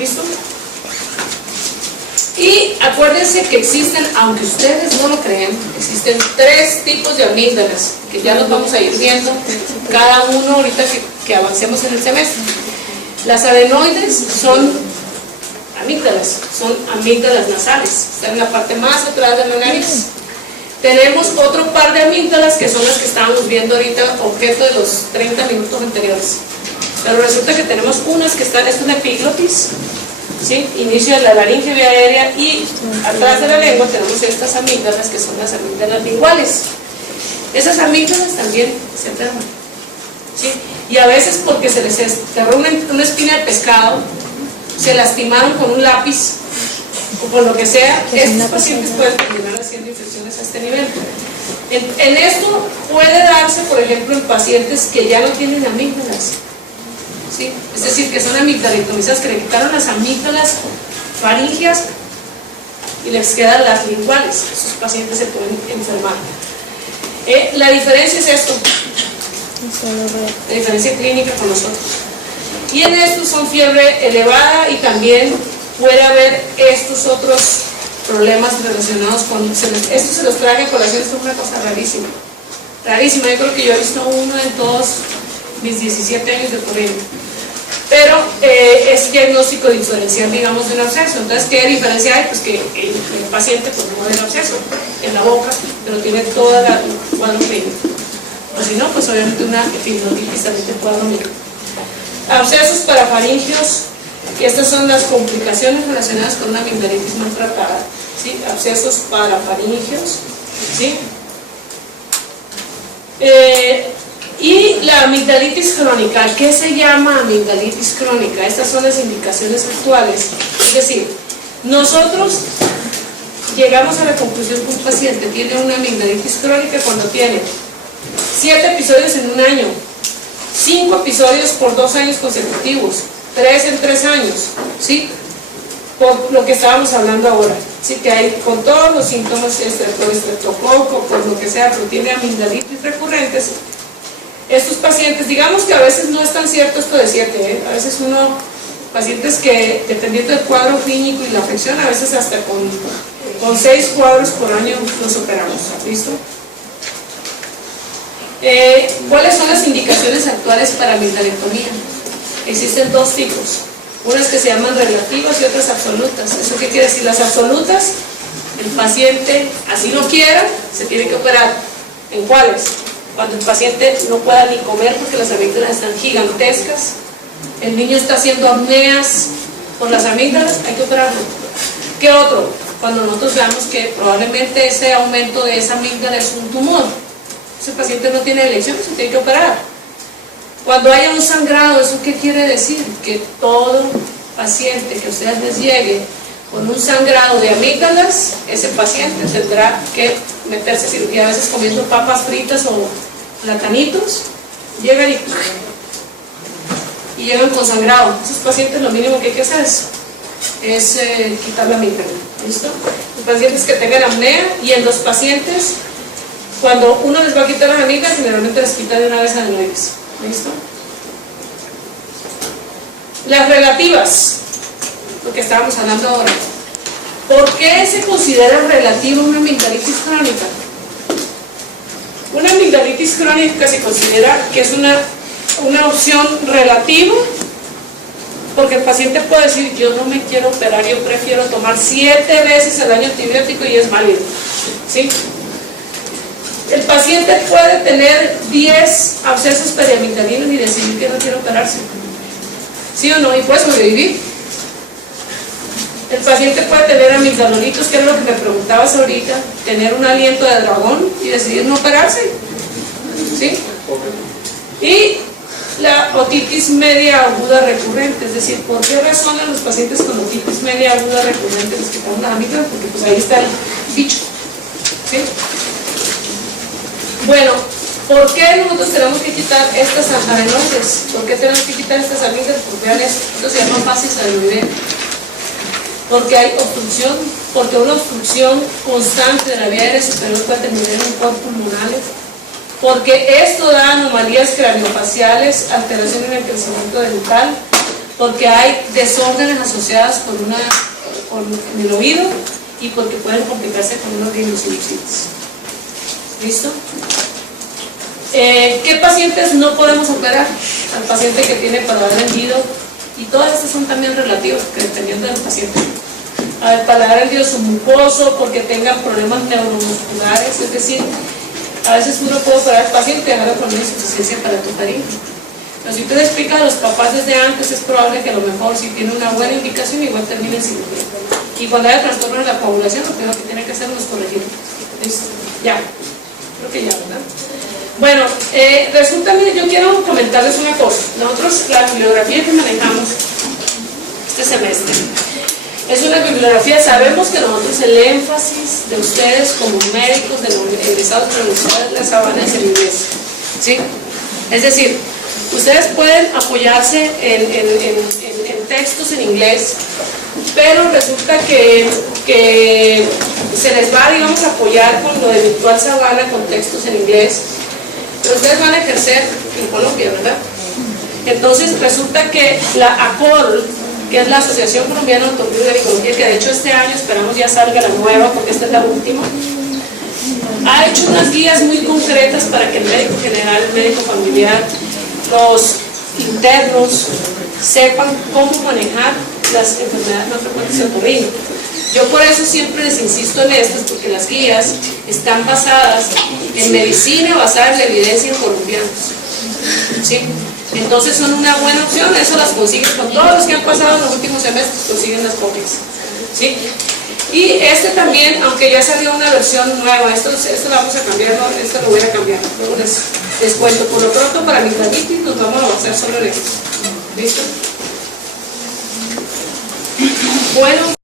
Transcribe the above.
¿Listo? Y acuérdense que existen, aunque ustedes no lo crean, existen 3 tipos de amígdalas, que ya los vamos a ir viendo, cada uno ahorita que avancemos en el semestre. Las adenoides son amígdalas nasales, están en la parte más atrás de la nariz. Tenemos otro par de amígdalas que son las que estábamos viendo ahorita, objeto de los 30 minutos anteriores. Pero resulta que tenemos unas que están, es una epiglotis, ¿sí? Inicio de la laringe vía aérea, y atrás de la lengua tenemos estas amígdalas que son las amígdalas linguales. Esas amígdalas también se enferman, ¿sí? Y a veces porque se les cerró una espina de pescado, se lastimaron con un lápiz o con lo que sea, estos pacientes pueden terminar haciendo infecciones a este nivel. En esto puede darse, por ejemplo, en pacientes que ya no tienen amígdalas, ¿sí? Es decir, que son amigdalitomizadas, que le quitaron las amígdalas faringias y les quedan las linguales. Esos pacientes se pueden enfermar. La diferencia es esto, la diferencia clínica con nosotros. Y en estos son fiebre elevada, y también puede haber estos otros problemas relacionados con... Esto se los traje a colación, esto es una cosa rarísima. Rarísima, yo creo que yo he visto uno en todos mis 17 años de corriente. Pero es diagnóstico diferencial, digamos, de un absceso. Entonces, ¿qué diferencia hay? Pues que el paciente pues, no tiene absceso en la boca, pero tiene toda la cuadro clínico. O si no, pues obviamente una epiglotitis también tiene cuadro clínico. Abscesos parafaringios, y estas son las complicaciones relacionadas con una amigdalitis mal tratada, ¿sí? Abscesos parafaringios, ¿sí? Y la amigdalitis crónica. ¿Qué se llama amigdalitis crónica? Estas son las indicaciones actuales. Es decir, nosotros llegamos a la conclusión que un paciente tiene una amigdalitis crónica cuando tiene 7 episodios en un año, 5 episodios por 2 años consecutivos, 3 en 3 años, ¿sí? Por lo que estábamos hablando ahora, ¿sí? Que hay con todos los síntomas, por estreptococo, por lo que sea, pero tiene amigdalitis recurrentes. Estos pacientes, digamos que a veces no es tan cierto esto de 7, a veces pacientes que, dependiendo del cuadro clínico y la afección, a veces hasta con 6 cuadros por año los operamos, ¿listo? ¿Cuáles son las indicaciones actuales para amigdalectomía? Existen 2 tipos, unas que se llaman relativas y otras absolutas. ¿Eso qué quiere decir? Las absolutas, el paciente así no quiera, se tiene que operar. ¿En cuáles? Cuando el paciente no pueda ni comer porque las amígdalas están gigantescas, el niño está haciendo apneas por las amígdalas, hay que operarlo. ¿Qué otro? Cuando nosotros veamos que probablemente ese aumento de esa amígdala es un tumor, ese paciente no tiene elección, se tiene que operar. Cuando haya un sangrado, ¿eso qué quiere decir? Que todo paciente que a ustedes les llegue con un sangrado de amígdalas, ese paciente tendrá que meterse en cirugía, a veces comiendo papas fritas o platanitos, llegan y llegan con sangrado. Esos pacientes lo mínimo que hay que hacer es quitar la amígdala, ¿listo? Los pacientes que tengan apnea, y en los pacientes, cuando uno les va a quitar las amígdalas, generalmente les quita de una vez adenoides, ¿listo? Las relativas, lo que estábamos hablando ahora. ¿Por qué se considera relativa una amigdalitis crónica? Una amigdalitis crónica se considera que es una opción relativa, porque el paciente puede decir, yo no me quiero operar, yo prefiero tomar 7 veces al año antibiótico, y es válido, ¿sí? El paciente puede tener 10 abscesos periamigdalinos y decidir que no quiere operarse, ¿sí o no? Y puede sobrevivir. El paciente puede tener amigdalolitos, que es lo que me preguntabas ahorita, tener un aliento de dragón y decidir no operarse, ¿sí? Y la otitis media aguda recurrente, es decir, ¿por qué razón a los pacientes con otitis media aguda recurrente les quitamos las amígdalas? Porque pues ahí está el bicho, ¿sí? Bueno, ¿por qué nosotros tenemos que quitar estas adenoides? ¿Por qué tenemos que quitar estas amígdalas? Porque vean esto se llama facies adenoidea. Porque hay obstrucción, porque una obstrucción constante de la vía aérea superior puede terminar en cuadros pulmonales, porque esto da anomalías craniofaciales, alteración en el crecimiento dental, porque hay desórdenes asociados con el oído y porque pueden complicarse con unos rinocerontes. ¿Listo? ¿Qué pacientes no podemos operar? Al paciente que tiene paladar hendido, y todas estas son también relativas, que dependiendo del paciente. Al paladar hendido submucoso, porque tengan problemas neuromusculares, es decir, a veces uno puede operar al paciente y ahora con una insuficiencia paratofaringe. Pero si usted explica a los papás desde antes, es probable que a lo mejor si tiene una buena indicación igual termine en cirugía. Y cuando haya trastorno de la coagulación, lo primero que tiene que hacer es corregir. ¿Listo? Ya. Creo que ya, ¿verdad? Bueno, resulta, mire, yo quiero comentarles una cosa. Nosotros, la bibliografía que manejamos este semestre es una bibliografía, sabemos que nosotros el énfasis de ustedes como médicos de los egresados de la Universidad de La Sabana es el inglés, ¿sí? Es decir, ustedes pueden apoyarse en textos en inglés, pero resulta que se les va, digamos, a apoyar con lo de Virtual Sabana con textos en inglés, pero ustedes van a ejercer en Colombia, ¿verdad? Entonces resulta que la ACOL, que es la Asociación Colombiana de Ortopedia y Ginecología, que de hecho este año esperamos ya salga la nueva, porque esta es la última, ha hecho unas guías muy concretas para que el médico general, el médico familiar, los internos sepan cómo manejar las enfermedades no frecuentes de otorrino. Yo por eso siempre les insisto en estas, porque las guías están basadas en medicina, basada en la evidencia en colombianos, ¿sí? Entonces son una buena opción, eso las consiguen con todos los que han pasado en los últimos semestres, consiguen las copias, ¿sí? Y este también, aunque ya salió una versión nueva, esto lo vamos a cambiar, ¿no? Esto lo voy a cambiar, luego les cuento. Por lo pronto, para mi trámite nos vamos a avanzar solo en esto. ¿Listo? Bueno.